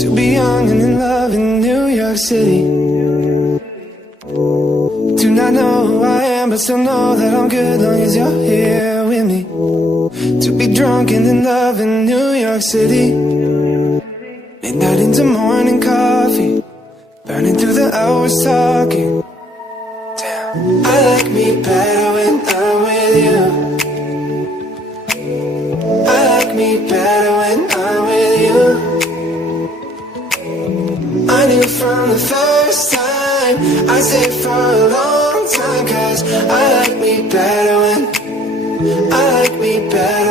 To be young and in love in New York City. Do not know who I am, but still know that I'm good long as you're here with me. To be drunk and in love in New York City. Midnight into morning coffee, burning through the hours talking. Damn. I like me better when I'm with you. I like me better when I'm with you. I knew from the first time, I stayed for a long time, 'cause I like me better when, I like me better